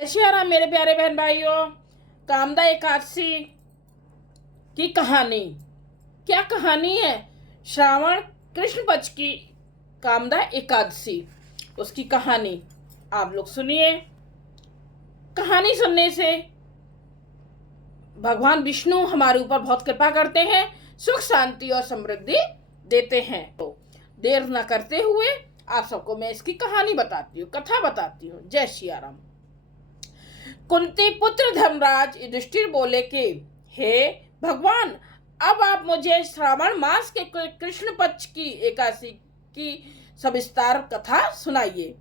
श्यारा मेरे प्यारे बहन भाइयों, कामदा एकादशी की कहानी। क्या कहानी है? श्रावण कृष्ण पक्ष की कामदा एकादशी, उसकी कहानी आप लोग सुनिए। कहानी सुनने से भगवान विष्णु हमारे ऊपर बहुत कृपा करते हैं, सुख शांति और समृद्धि देते हैं। तो देर न करते हुए आप सबको मैं इसकी कहानी बताती हूँ, कथा बताती हूँ। जय सिया राम। कुंती पुत्र धर्मराज युधिष्ठिर बोले कि हे भगवान, अब आप मुझे श्रावण मास के कृष्ण पक्ष की एकादशी की सविस्तार कथा सुनाइए।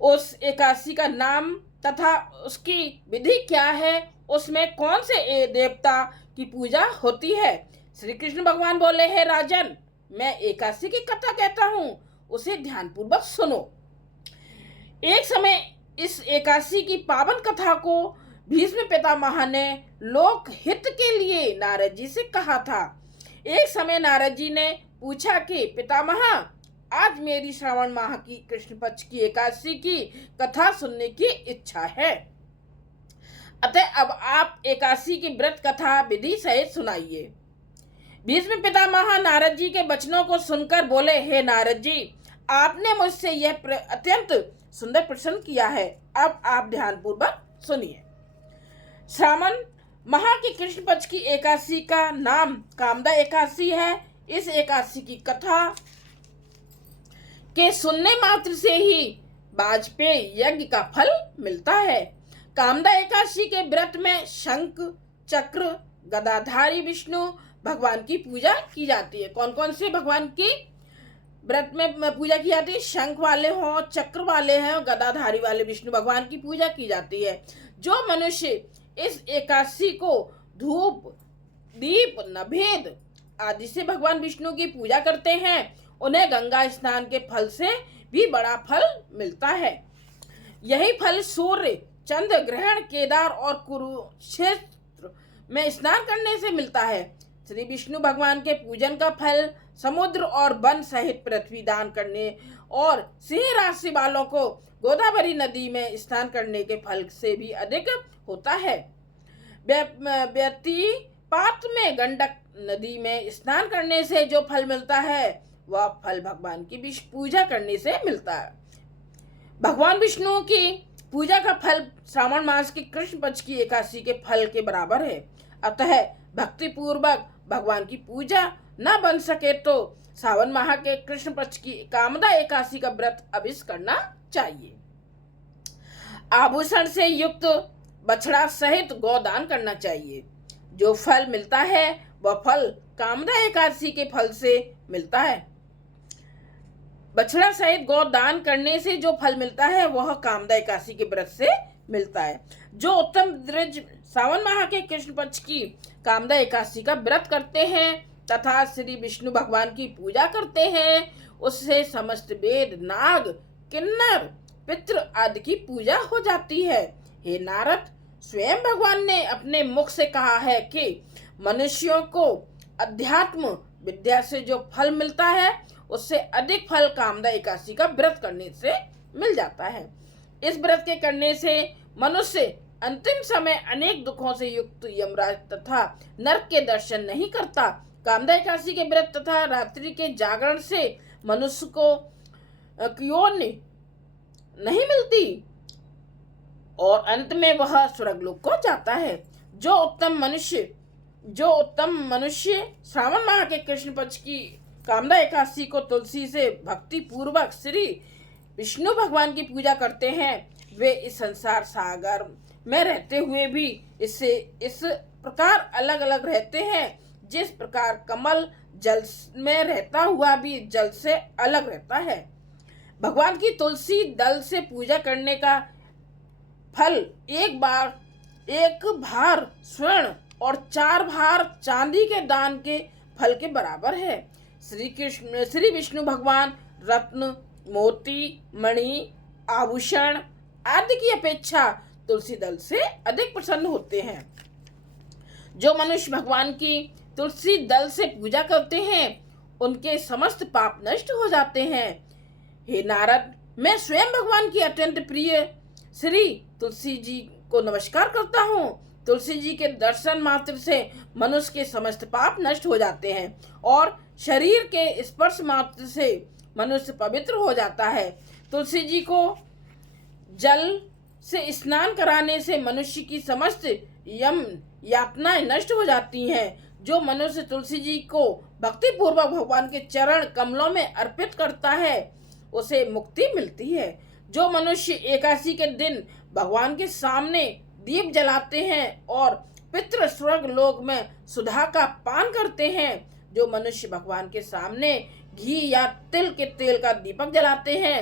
उस एकादशी का नाम तथा उसकी विधि क्या है, उसमें कौन से देवता की पूजा होती है। श्री कृष्ण भगवान बोले, हे राजन, मैं एकादशी की कथा कहता हूँ, उसे ध्यानपूर्वक सुनो। एक समय इस एकादशी की पावन कथा को भीष्म पितामह ने लोक हित के लिए नारद जी से कहा था। एक समय नारद जी ने पूछा कि पितामह, आज मेरी श्रावण माह की कृष्ण पक्ष की एकादशी की कथा सुनने की इच्छा है, अतः अब आप एकादशी की व्रत कथा विधि सहित सुनाइए। भीष्म पितामह नारद जी के वचनों को सुनकर बोले, हे नारद जी, आपने मुझसे यह अत्यंत सुंदर प्रश्न किया है, अब आप ध्यानपूर्वक सुनिए। श्रावण माह की कृष्ण पक्ष की एकादशी का नाम कामदा एकादशी है। इस एकादशी की कथा के सुनने मात्र से ही वाजपेयी यज्ञ का फल मिलता है। कामदा एकादशी के व्रत में शंख चक्र गदाधारी विष्णु भगवान की पूजा की जाती है। कौन कौन से भगवान की व्रत में पूजा की जाती है? शंख वाले हों, चक्र वाले हैं, गदाधारी वाले विष्णु भगवान की पूजा की जाती है। जो मनुष्य इस एकादशी को धूप दीप नैवेद्य आदि से भगवान विष्णु की पूजा करते हैं, उन्हें गंगा स्नान के फल से भी बड़ा फल मिलता है। यही फल सूर्य चंद्र ग्रहण केदार और कुरुक्षेत्र में स्नान करने से मिलता है। श्री विष्णु भगवान के पूजन का फल समुद्र और वन सहित पृथ्वी दान करने और सिंह राशि वालों को गोदावरी नदी में स्नान करने के फल से भी अधिक होता है। व्यतिपात में गंडक नदी में स्नान करने से जो फल मिलता है, वह फल भगवान की पूजा करने से मिलता है। भगवान विष्णु की पूजा का फल श्रावण मास की कृष्ण पक्ष की एकादशी के फल के बराबर है। अतः भक्ति पूर्वक भगवान की पूजा न बन सके तो सावन माह के कृष्ण पक्ष की कामदा एकादशी का व्रत अवश्य करना चाहिए। आभूषण से युक्त बछड़ा सहित गोदान करना चाहिए। जो फल मिलता है वह फल कामदा एकादशी के फल से मिलता है। बछड़ा सहित गोदान करने से जो फल मिलता है वह कामदा एकादशी के व्रत से मिलता है। जो उत्तम द्रज सावन माह के कृष्ण पक्ष की कामदा एकादशी का व्रत करते हैं तथा श्री विष्णु भगवान की पूजा करते हैं, उससे समस्त वेद नाग किन्नर पितृ आदि की पूजा हो जाती है। हे नारद, स्वयं भगवान ने अपने मुख से कहा है कि मनुष्यों को अध्यात्म विद्या से जो फल मिलता है, उससे अधिक फल कामदा एकादशी का व्रत करने से मिल जाता है। इस व्रत के करने से मनुष्य अंतिम समय अनेक दुखों से युक्त यमराज तथा नरक के दर्शन नहीं करता। कामदा एकादशी के व्रत तथा रात्रि के जागरण से मनुष्य को योनि नहीं मिलती और अंत में वह स्वर्गलोक को जाता है। जो उत्तम मनुष्य श्रावण माह के कृष्ण पक्ष की कामदा एकादशी को तुलसी से भक्ति पूर्वक श्री विष्णु भगवान की पूजा करते हैं, वे इस संसार सागर में रहते हुए भी इससे इस प्रकार अलग अलग रहते हैं जिस प्रकार कमल जल में रहता हुआ भी जल से अलग रहता है। भगवान की तुलसी दल से पूजा करने का फल एक भार स्वर्ण और 4 भार चांदी के दान के फल के बराबर है। श्री विष्णु भगवान रत्न मोती मणि आभूषण आदि की अपेक्षा तुलसी दल से अधिक प्रसन्न होते हैं। जो मनुष्य भगवान की तुलसी दल से पूजा करते हैं, उनके समस्त पाप नष्ट हो जाते हैं। हे नारद, मैं स्वयं भगवान की अत्यंत प्रिय श्री तुलसी जी को नमस्कार करता हूँ। तुलसी जी के दर्शन मात्र से मनुष्य के समस्त पाप नष्ट हो जाते हैं और शरीर के स्पर्श मात्र से मनुष्य पवित्र हो जाता है। तुलसी जी को जल से स्नान कराने से मनुष्य की समस्त यम यातनाएं नष्ट हो जाती हैं। जो मनुष्य तुलसी जी को भक्ति पूर्वक भगवान के चरण कमलों में अर्पित करता है उसे मुक्ति मिलती है। जो मनुष्य एकादशी के दिन भगवान के सामने दीप जलाते हैं और पितृ स्वर्ग लोक में सुधा का पान करते हैं, जो मनुष्य भगवान के सामने घी या तिल के तेल का दीपक जलाते हैं,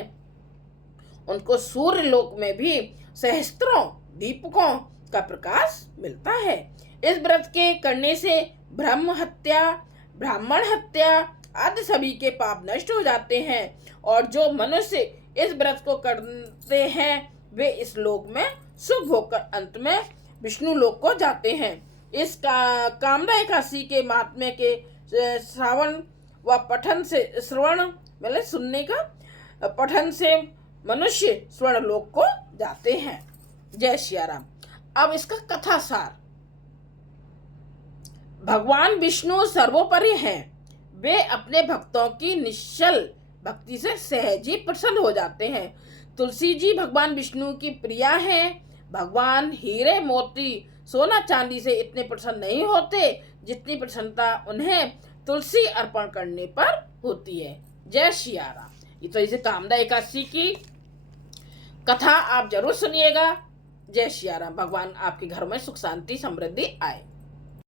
उनको सूर्य लोक में भी सहस्त्रों दीपकों का प्रकाश मिलता है। इस व्रत के करने से ब्रह्म हत्या, ब्राह्मण हत्या आदि सभी के पाप नष्ट हो जाते हैं और जो मनुष्य इस व्रत को करते हैं वे इस लोक में सुख भोगकर अंत में विष्णु लोक को जाते हैं। इस कामदा एकादशी के महात्म्य के श्रवण व पठन से श्रवण मतलब सुनने का पठन से मनुष्य स्वर्ण लोक को जाते हैं। जय सिया राम। अब इसका कथा सार। भगवान विष्णु सर्वोपरि हैं। वे अपने भक्तों की निश्चल भक्ति से सहज ही प्रसन्न हो जाते हैं। तुलसी जी भगवान विष्णु की प्रिया हैं। भगवान हीरे मोती सोना चांदी से इतने प्रसन्न नहीं होते जितनी प्रसन्नता उन्हें तुलसी अर्पण करने पर होती है। जय सिया राम। ये तो इसे कामदा एकादशी की कथा आप जरूर सुनिएगा। जय सिया राम। भगवान आपके घर में सुख शांति समृद्धि आए।